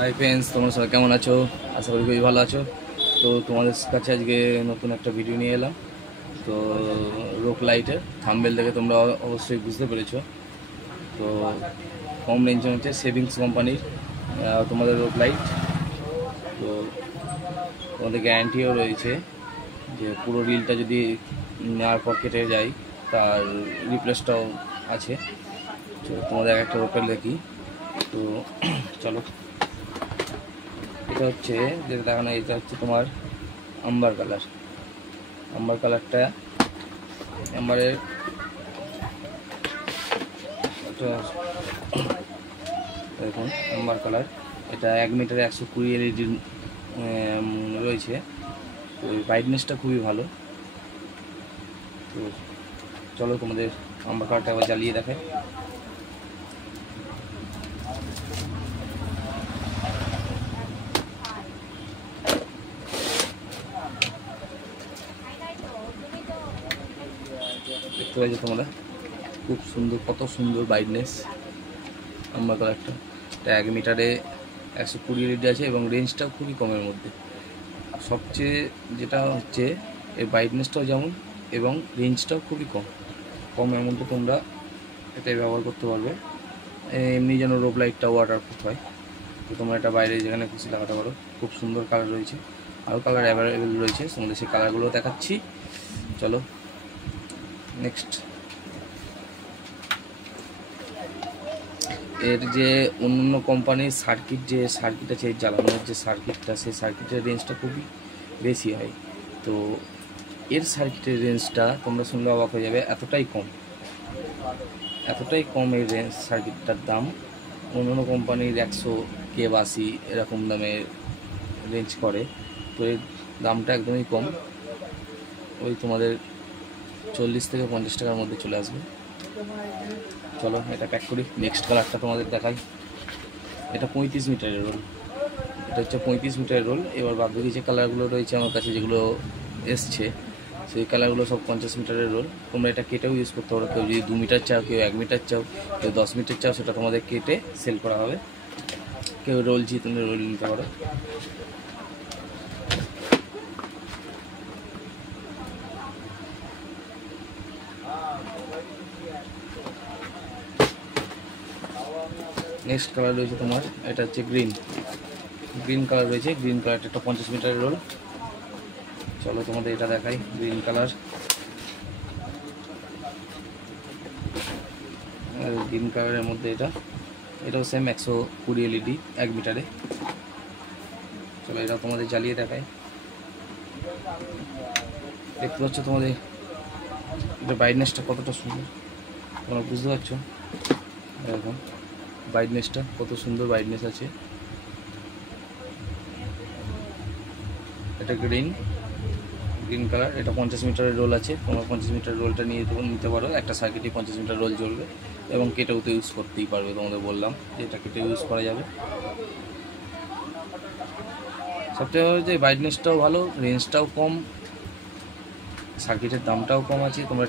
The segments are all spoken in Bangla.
হাই ফ্রেন্ডস, তোমরা সবাই কেমন আছো? আশা করি খুবই ভালো আছো। তো তোমাদের কাছে আজকে নতুন একটা ভিডিও নিয়ে এলাম। তো রোক লাইটের থাম্বনেল দেখে তোমরা অবশ্যই বুঝতে পেরেছো। তো কম রেঞ্জের হচ্ছে সেভিংস কোম্পানির তোমাদের রোক লাইট। তো তোমাদের গ্যারান্টিও রয়েছে যে পুরো রিলটা যদি নেওয়ার পর কেটে যায় তার রিপ্লেসটাও আছে। তো তোমাদের একটা রোকেল দেখি। তো চলো, এটা হচ্ছে যেটা দেখানো, এটা হচ্ছে তোমার আম্বার কালারটা আম্বারের দেখুন আম্বার কালার। এটা 1 মিটারে 120 LED রয়েছে। তো ব্রাইটনেসটা খুবই ভালো। তো চলো তোমাদের আম্বার কালারটা আবার জ্বালিয়ে দেখায়। দেখতে পাচ্ছ তোমরা খুব সুন্দর, কত সুন্দর ব্রাইটনেস আম্বার কালারটা। এটা 1 মিটারে 120 LED আছে এবং রেঞ্জটাও খুবই কমের মধ্যে। সবচেয়ে যেটা হচ্ছে এর ব্রাইটনেসটাও যেমন এবং রেঞ্জটাও খুবই কম অ্যামাউন্টে তোমরা এটাই ব্যবহার করতে পারবে। এমনি যেন রোপ লাইটটা ওয়াটারপ্রুফ হয়। তো তোমরা এটা বাইরে যেখানে খুশি লাগাতে পারো। খুব সুন্দর কালার রয়েছে, আরও কালার অ্যাভেলেবেল রয়েছে, তোমাদের সেই কালারগুলো দেখাচ্ছি। চলো নেক্সট। এর যে অন্য কোম্পানির সার্কিট আছে, জ্বালানোর যে সার্কিটটা, সেই সার্কিটের রেঞ্জটা খুবই বেশি হয়। তো এর সার্কিটের রেঞ্জটা তোমরা শুনলে অবাক হয়ে যাবে, এতটাই কম এই রেঞ্জ সার্কিটটার দাম। অন্য কোম্পানির 100K বা 80 এরকম দামের রেঞ্জ করে। তো এর দামটা একদমই কম, ওই তোমাদের 40 থেকে 50 টাকার মধ্যে চলে আসবে। চলো এটা প্যাক করি। নেক্সট কালারটা তোমাদের দেখাই। এটা 35 মিটারের রোল। এটা হচ্ছে 35 মিটারের রোল। এবার বাকি যে কালারগুলো রয়েছে আমার কাছে, যেগুলো এসছে, সেই কালারগুলো সব 50 মিটারের রোল। তোমরা এটা কেটেও ইউজ করতে পারো। কেউ যদি 2 মিটার চাও, কেউ 1 মিটার চাও, কেউ 10 মিটার চাও, সেটা তোমাদের কেটে সেল করা হবে। কেউ রোল তুমি রোল নিতে পারো। নেক্সট কালার রয়েছে তোমার, এটা হচ্ছে গ্রিন কালার রয়েছে। গ্রিন কালারটা একটা 50 মিটারের রোল। চলো তোমাদের এটা দেখাই। গ্রিন কালার, গ্রিন কালারের মধ্যে এটাও সেম 120 LED 1 মিটারে। চলো এটা তোমাদের জ্বালিয়ে দেখাই। দেখতে পাচ্ছ তোমাদের এটা ব্রাইটনেসটা কতটা সুন্দর, তোমরা বুঝতে পারছো। এরকম ব্রাইটনেসটা কত সুন্দর ব্রাইটনেস আছে। এটা গ্রিন কালার। এটা 50 মিটারের রোল আছে। তোমরা 50 মিটার রোলটা নিতে পারো। একটা সার্কিটে 50 মিটার রোল জ্বলবে এবং কেটেও তো ইউজ করতেই পারবে। তোমাদের বললাম যে এটা কেটে ইউজ করা যাবে। সবচেয়ে ভালো যে ব্রাইটনেসটাও ভালো, রেঞ্জটাও কম, সার্কিটের দামটাও কম আছে। তোমরা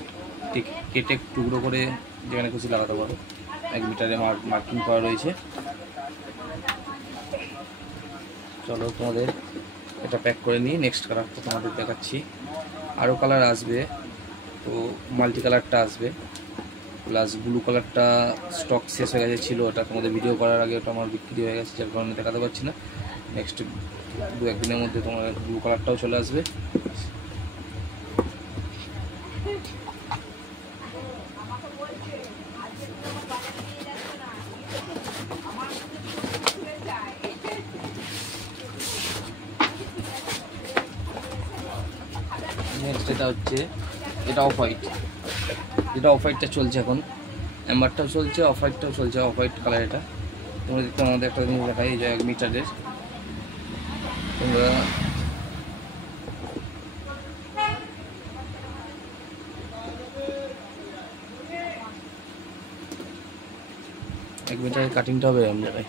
কেটে টুকরো করে যেখানে খুশি লাগাতে পারো। 1 মিটারে মার্কিং করা রয়েছে। চলো তোমাদের এটা প্যাক করে নিই। নেক্সট কালারটা তোমাদের দেখাচ্ছি। আরও কালার আসবে, তো মাল্টি কালারটা আসবে, প্লাস ব্লু কালারটা স্টক শেষ হয়ে গেছে, ছিল ওটা তোমাদের ভিডিও করার আগে ওটা আমার বিক্রি হয়ে গেছে, যার কারণে দেখাতে পারছি না। নেক্সট 2-1 দিনের মধ্যে তোমার ব্লু কালারটাও চলে আসবে। নেক্সট এটা অফ হোয়াইট। যেটা অফ হোয়াইটটা চলছে এখন, অ্যাম্বারটাও চলছে, অফ হোয়াইটটাও চলছে। অফ হোয়াইট কালার এটা তোমরা দেখতে, আমাদের একটা জিনিস দেখাই। এই যে 1 মিটারের তোমরা কাটিংটা হবে এরকম জায়গায়।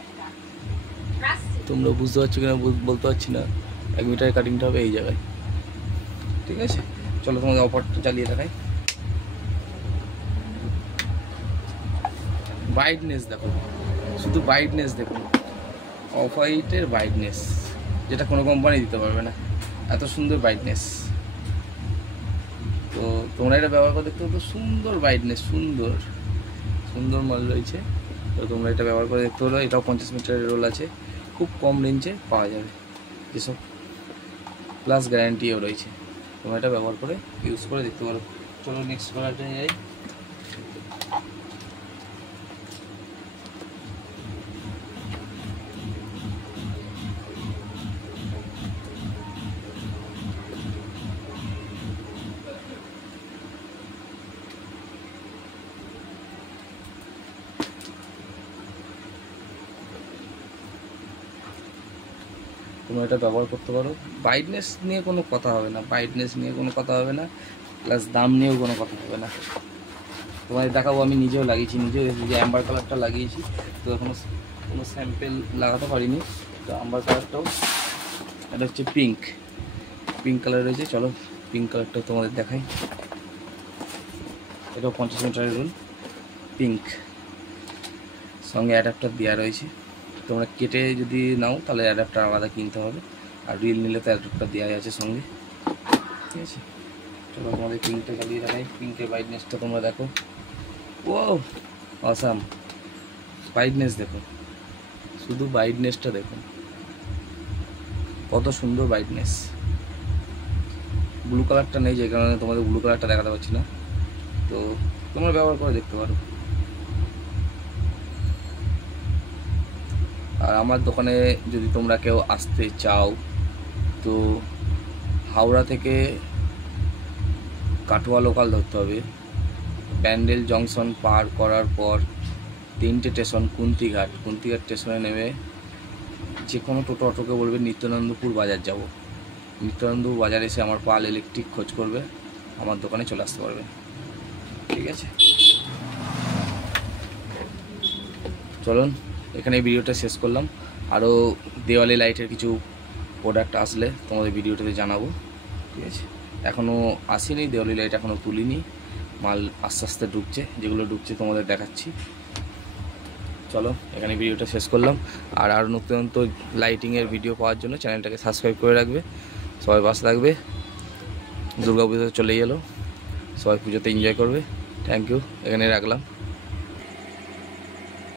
তোমরা বুঝতে পারছো কিনা বলতে পারছি না। 1 মিটারের কাটিংটা হবে এই জায়গায়, ঠিক আছে। চলো তোমাদের অফারটা চালিয়ে দেখাই। ব্রাইটনেস দেখো, শুধু ব্রাইটনেস দেখুন। অফ হোয়াইটের ব্রাইটনেস, যেটা কোনো কোম্পানি দিতে পারবে না, এত সুন্দর ব্রাইটনেস। তো তোমরা এটা ব্যবহার করে দেখতে পারো, সুন্দর ব্রাইটনেস, সুন্দর সুন্দর মাল রয়েছে। তো তোমরা এটা ব্যবহার করে দেখতে পারো। এটাও 50 মিটারের রোল আছে, খুব কম রেঞ্জে পাওয়া যাবে যেসব, প্লাস গ্যারান্টিও রয়েছে। তোমরা এটা ব্যবহার করে ইউজ করে দেখতে পারো। চলো নেক্সট কালারটা যাই। তোমরা এটা ব্যবহার করতে পারো। ব্রাইটনেস নিয়ে কোনো কথা হবে না, ব্রাইটনেস নিয়ে কোনো কথা হবে না, প্লাস দাম নিয়েও কোনো কথা হবে না। তোমাদের দেখাবো, আমি নিজেও লাগিয়েছি, নিজেও যে অ্যাম্বার কালারটা লাগিয়েছি। তো এখনও কোনো স্যাম্পেল লাগাতে পারিনি। তো অ্যাম্বার কালারটাও, এটা হচ্ছে পিঙ্ক, পিঙ্ক কালার রয়েছে। চলো পিঙ্ক কালারটা তোমাদের দেখাই। এটাও 50 মিটারের রোল, পিঙ্ক, সঙ্গে অ্যাডাপ্টার দেওয়া রয়েছে। তোমরা কেটে যদি নাও তাহলে অ্যাডাপ্টার আলাদা কিনতে হবে, আর রিল নিলে তো অ্যাডাপ্টার দেওয়াই আছে সঙ্গে, ঠিক আছে। চলো তোমাদের পিঙ্কটা চালিয়ে দেখাই। পিঙ্কের ব্রাইটনেসটা তোমরা দেখো, ও অসাম ব্রাইটনেস, দেখো শুধু ব্রাইটনেসটা দেখুন, কত সুন্দর ব্রাইটনেস। ব্লু কালারটা নেই, যে কারণে তোমাদের ব্লু কালারটা দেখাতে পারছি না। তো তোমরা ব্যবহার করে দেখতে পারো। আর আমার দোকানে যদি তোমরা কেউ আসতে চাও, তো হাওড়া থেকে কাটোয়া লোকাল ধরতে হবে। ব্যান্ডেল জংশন পার করার পর 3টে স্টেশন, কুন্তিঘাট স্টেশনে নেমে যে কোনো টোটো অটোকে বলবে নিত্যানন্দপুর বাজার যাব। নিত্যানন্দপুর বাজার এসে আমার পাল ইলেকট্রিক খোঁজ করবে, আমার দোকানে চলে আসতে পারবে, ঠিক আছে। চলুন এখানে ভিডিওটা শেষ করলাম। আরও দেওয়ালি লাইটের কিছু প্রোডাক্ট আসলে তোমাদের ভিডিওটাতে জানাবো, ঠিক আছে। এখনও আসেনি দেওয়ালি লাইট, এখনও তুলিনি, মাল আস্তে আস্তে ঢুকছে, যেগুলো ঢুকছে তোমাদের দেখাচ্ছি। চলো এখানে ভিডিওটা শেষ করলাম। আর নতুন লাইটিংয়ের ভিডিও পাওয়ার জন্য চ্যানেলটাকে সাবস্ক্রাইব করে রাখবে। সবাই পাশে থাকবে। দুর্গা পুজো চলেই এলো, সবাই পুজোতে এনজয় করবে। থ্যাংক ইউ, এখানে রাখলাম।